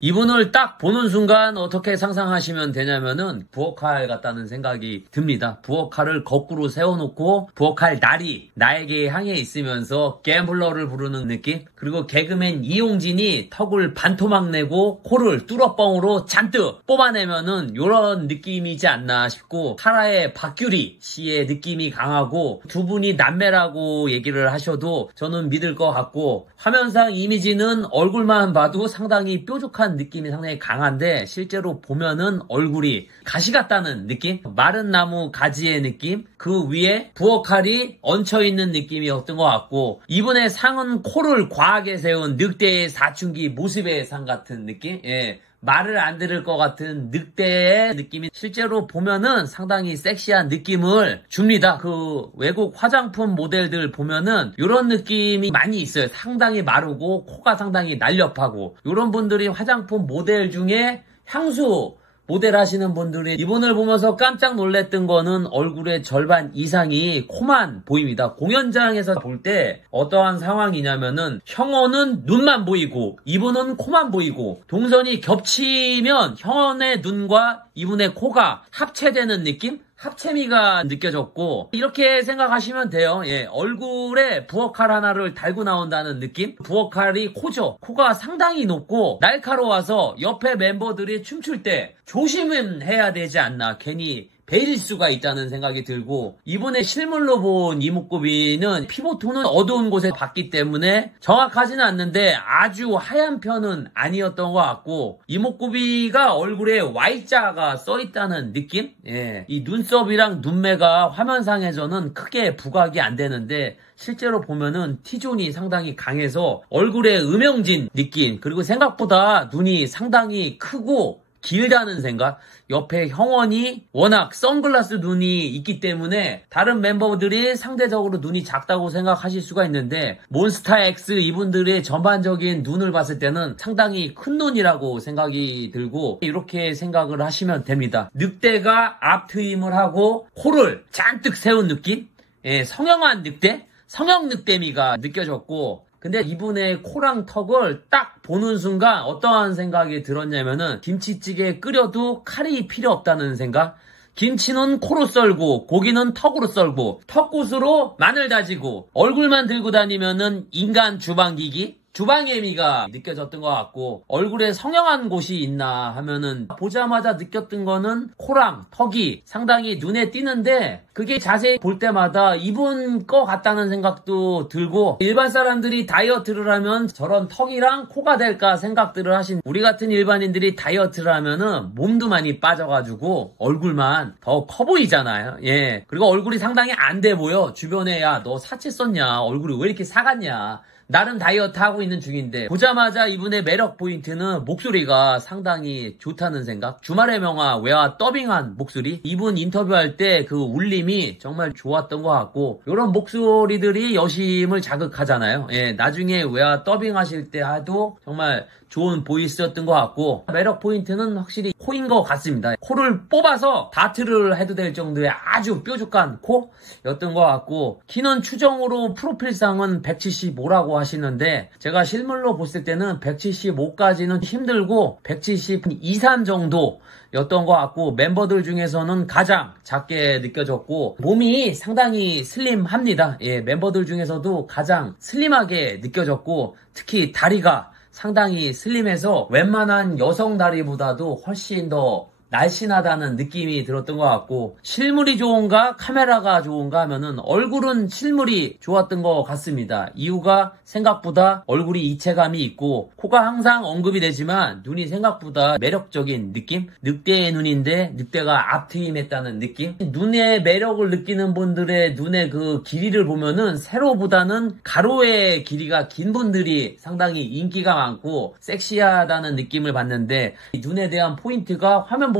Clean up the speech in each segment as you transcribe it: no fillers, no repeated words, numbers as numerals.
이분을 딱 보는 순간 어떻게 상상하시면 되냐면은 부엌칼 같다는 생각이 듭니다. 부엌칼을 거꾸로 세워놓고 부엌칼 날이 나에게 향해 있으면서 갬블러를 부르는 느낌? 그리고 개그맨 이용진이 턱을 반토막 내고 코를 뚫어뻥으로 잔뜩 뽑아내면은 요런 느낌이지 않나 싶고, 카라의 박규리 씨의 느낌이 강하고 두 분이 남매라고 얘기를 하셔도 저는 믿을 것 같고, 화면상 이미지는 얼굴만 봐도 상당히 뾰족한 느낌이 상당히 강한데 실제로 보면은 얼굴이 가시 같다는 느낌? 마른 나무 가지의 느낌? 그 위에 부엌칼이 얹혀있는 느낌이었던 것 같고, 이분의 상은 코를 과하게 세운 늑대의 사춘기 모습의 상 같은 느낌? 예. 말을 안 들을 것 같은 늑대의 느낌이 실제로 보면은 상당히 섹시한 느낌을 줍니다. 그 외국 화장품 모델들 보면은 이런 느낌이 많이 있어요. 상당히 마르고 코가 상당히 날렵하고, 이런 분들이 화장품 모델 중에 향수 모델 하시는 분들이 이분을 보면서 깜짝 놀랐던 거는 얼굴의 절반 이상이 코만 보입니다. 공연장에서 볼 때 어떠한 상황이냐면은 형원은 눈만 보이고 이분은 코만 보이고, 동선이 겹치면 형원의 눈과 이분의 코가 합체되는 느낌? 합체미가 느껴졌고, 이렇게 생각하시면 돼요. 예, 얼굴에 부엌칼 하나를 달고 나온다는 느낌? 부엌칼이 코죠. 코가 상당히 높고 날카로워서 옆에 멤버들이 춤출 때 조심은 해야 되지 않나, 괜히 베일 수가 있다는 생각이 들고, 이번에 실물로 본 이목구비는 피부톤은 어두운 곳에 봤기 때문에 정확하지는 않는데 아주 하얀 편은 아니었던 것 같고, 이목구비가 얼굴에 Y자가 써있다는 느낌? 예, 이 눈썹이랑 눈매가 화면상에서는 크게 부각이 안 되는데 실제로 보면은 T존이 상당히 강해서 얼굴에 음영진 느낌, 그리고 생각보다 눈이 상당히 크고 길다는 생각. 옆에 형원이 워낙 선글라스 눈이 있기 때문에 다른 멤버들이 상대적으로 눈이 작다고 생각하실 수가 있는데, 몬스타엑스 이분들의 전반적인 눈을 봤을 때는 상당히 큰 눈이라고 생각이 들고, 이렇게 생각을 하시면 됩니다. 늑대가 앞트임을 하고 코를 잔뜩 세운 느낌? 예, 성형한 늑대? 성형 늑대미가 느껴졌고, 근데 이분의 코랑 턱을 딱 보는 순간 어떠한 생각이 들었냐면은, 김치찌개 끓여도 칼이 필요 없다는 생각? 김치는 코로 썰고 고기는 턱으로 썰고 턱굿으로 마늘 다지고 얼굴만 들고 다니면은 인간 주방기기? 주방예미가 느껴졌던 것 같고, 얼굴에 성형한 곳이 있나 하면은 보자마자 느꼈던 거는 코랑 턱이 상당히 눈에 띄는데, 그게 자세히 볼 때마다 이분 거 같다는 생각도 들고, 일반 사람들이 다이어트를 하면 저런 턱이랑 코가 될까 생각들을 하신 우리 같은 일반인들이 다이어트를 하면은 몸도 많이 빠져가지고 얼굴만 더 커 보이잖아요. 예. 그리고 얼굴이 상당히 안 돼 보여. 주변에 야, 너 사치 썼냐? 얼굴이 왜 이렇게 사갔냐? 나는 다이어트 하고 있는 중인데, 보자마자 이분의 매력 포인트는 목소리가 상당히 좋다는 생각. 주말의 명화 외화 더빙한 목소리, 이분 인터뷰할 때 그 울림이 정말 좋았던 것 같고, 이런 목소리들이 여심을 자극하잖아요. 예, 나중에 외화 더빙하실 때 해도 정말 좋은 보이스였던 것 같고, 매력 포인트는 확실히 코인 것 같습니다. 코를 뽑아서 다트를 해도 될 정도의 아주 뾰족한 코였던 것 같고, 키는 추정으로 프로필상은 175라고 하시는데, 제가 실물로 봤을 때는 175까지는 힘들고 172, 3 정도 였던 것 같고, 멤버들 중에서는 가장 작게 느껴졌고, 몸이 상당히 슬림합니다. 예, 멤버들 중에서도 가장 슬림하게 느껴졌고, 특히 다리가 상당히 슬림해서 웬만한 여성 다리보다도 훨씬 더 날씬하다는 느낌이 들었던 것 같고, 실물이 좋은가 카메라가 좋은가 하면은 얼굴은 실물이 좋았던 것 같습니다. 이유가 생각보다 얼굴이 이체감이 있고 코가 항상 언급이 되지만 눈이 생각보다 매력적인 느낌? 늑대의 눈인데 늑대가 앞트임했다는 느낌? 눈의 매력을 느끼는 분들의 눈의 그 길이를 보면은 세로보다는 가로의 길이가 긴 분들이 상당히 인기가 많고 섹시하다는 느낌을 받는데, 눈에 대한 포인트가 화면보다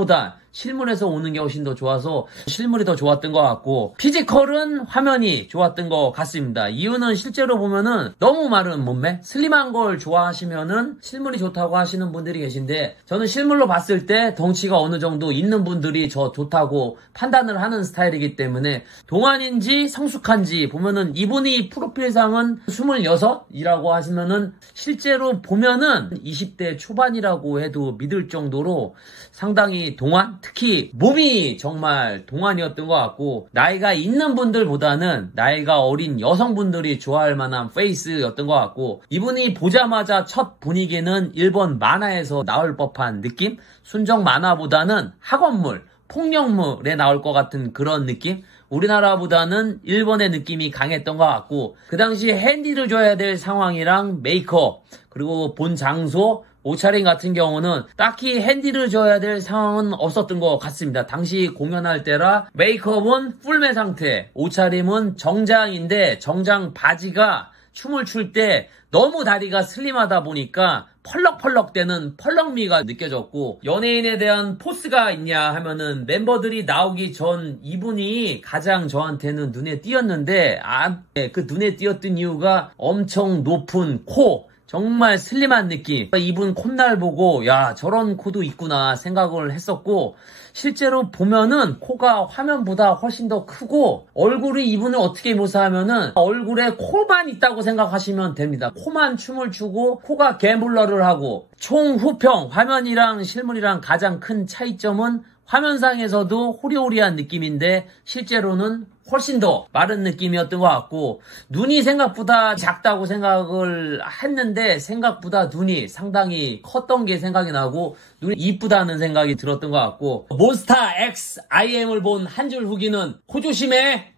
실물에서 오는 게 훨씬 더 좋아서 실물이 더 좋았던 것 같고, 피지컬은 화면이 좋았던 것 같습니다. 이유는 실제로 보면은 너무 마른 몸매, 슬림한 걸 좋아하시면은 실물이 좋다고 하시는 분들이 계신데, 저는 실물로 봤을 때 덩치가 어느 정도 있는 분들이 저 좋다고 판단을 하는 스타일이기 때문에, 동안인지 성숙한지 보면은 이분이 프로필상은 26이라고 하시면은 실제로 보면은 20대 초반이라고 해도 믿을 정도로 상당히 동안, 특히 몸이 정말 동안이었던 것 같고, 나이가 있는 분들보다는 나이가 어린 여성분들이 좋아할 만한 페이스였던 것 같고, 이분이 보자마자 첫 분위기는 일본 만화에서 나올 법한 느낌? 순정 만화보다는 학원물, 폭력물에 나올 것 같은 그런 느낌? 우리나라보다는 일본의 느낌이 강했던 것 같고, 그 당시에 핸디를 줘야 될 상황이랑 메이크업, 그리고 본 장소, 옷차림 같은 경우는 딱히 핸디를 줘야 될 상황은 없었던 것 같습니다. 당시 공연할 때라 메이크업은 풀매 상태, 옷차림은 정장인데 정장 바지가 춤을 출 때 너무 다리가 슬림하다 보니까 펄럭펄럭 되는 펄럭미가 느껴졌고, 연예인에 대한 포스가 있냐 하면은 멤버들이 나오기 전 이분이 가장 저한테는 눈에 띄었는데, 그 눈에 띄었던 이유가 엄청 높은 코, 정말 슬림한 느낌. 이분 콧날 보고 야, 저런 코도 있구나 생각을 했었고, 실제로 보면은 코가 화면보다 훨씬 더 크고, 얼굴이 이분을 어떻게 묘사하면은 얼굴에 코만 있다고 생각하시면 됩니다. 코만 춤을 추고 코가 갬블러를 하고, 총 후평, 화면이랑 실물이랑 가장 큰 차이점은 화면상에서도 호리호리한 느낌인데 실제로는 훨씬 더 마른 느낌이었던 것 같고, 눈이 생각보다 작다고 생각을 했는데 생각보다 눈이 상당히 컸던 게 생각이 나고, 눈이 이쁘다는 생각이 들었던 것 같고, 몬스타 X IM을 본 한 줄 후기는 코 조심해!